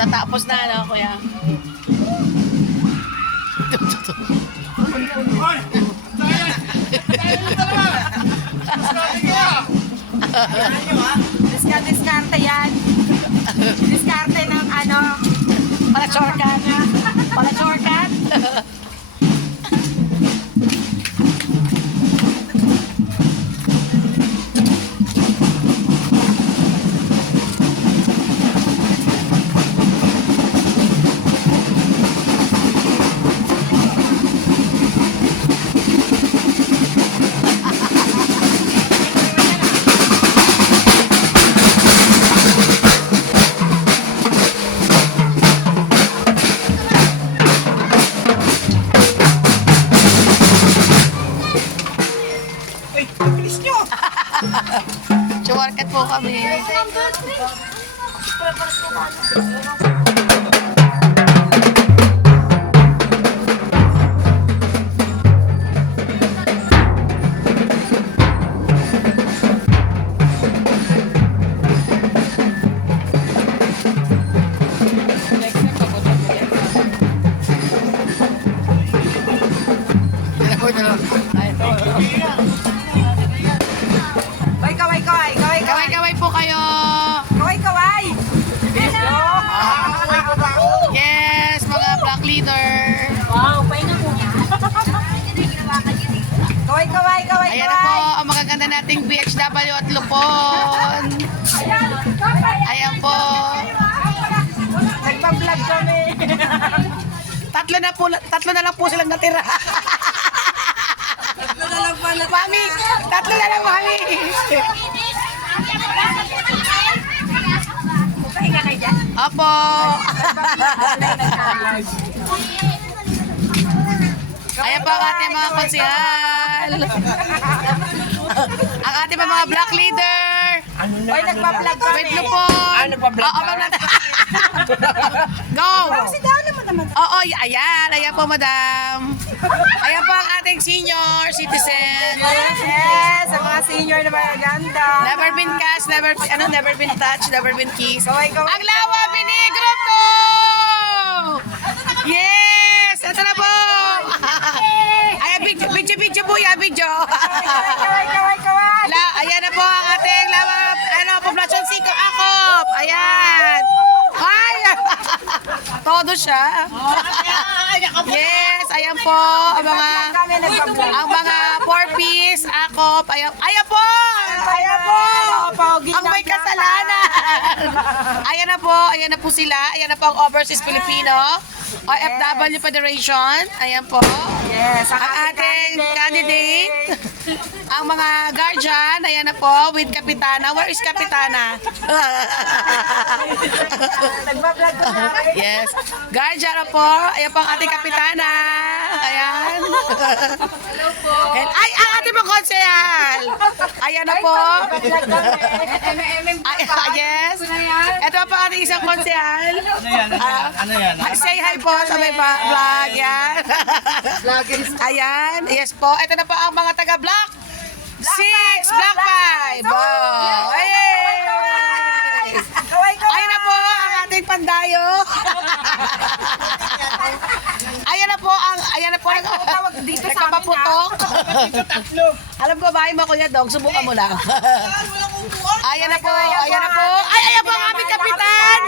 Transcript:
Matatapos na, no, kuya? Diskarte yan. Diskarte ng ano. Para shortcut. Para shortcut. Shortcut po kami. Kaway-kaway po kayo. Kaway! Yes, mga black leader. Wow, pahinga po. Kaway! Ayan na po ang magaganda nating BHW at Lupon. Ayan po. Nagpa-vlog kami. Tatlo na lang po silang natira. Mami, tatlo na lang, mami. Pahinga kayo dyan. Opo. Ayan po ang ating mga konsihal. Ang ating mga black leader. Oy, nagpa-vlog kami. Wait na po. nagpa-vlog Oo, ma'am. Go. Kasi daw naman. Oo, ayan po, madam. Ayan po ang ating senior citizen. Yes, sa mga senior na mga ganda. Never been cast, never been touched, never been kissed. Kaway. Ang Lawa Mini Group 2! Yes! Ito na po! Ay, video po yan, video. Kaway. Ayan na po ang ating Lawa, Poblacion 5 Akop. Ayan. Ay! Todo siya. Yes, ayan po ang mga 4-piece Akop. Ayan po! Ang may kasalanan. Ayan na po sila. Ayan na po ang Overseas Filipino OFW Federation. Ayan po. Yes, Ang ating candidate. Ang mga guardian. Ayan na po with Kapitana. Where is Kapitana? Nagpa-vlog kami. Yes. Guardian na po. Ayan po ang ating Kapitana. Ayan. And, ay, ang ating mga konsehal. Ayan na po. Nagpa-vlog kami. Yes. Ito po ang ating isang konsehal. Ano yan? Say hi po sa may vlog. Yan. Ayan. Yes po. Ito na po ang mga taga-Block 6, Block 5. Oh. Hey. Kaway. Ayan na po ang ating pandayo. Ayan na po ang Tawag dito sa amin, nagpapaputok. Alam ko ba mo Kuya Dog, subukan mo lang. Ayan na po. Ay, ayan po ang aming kapitan.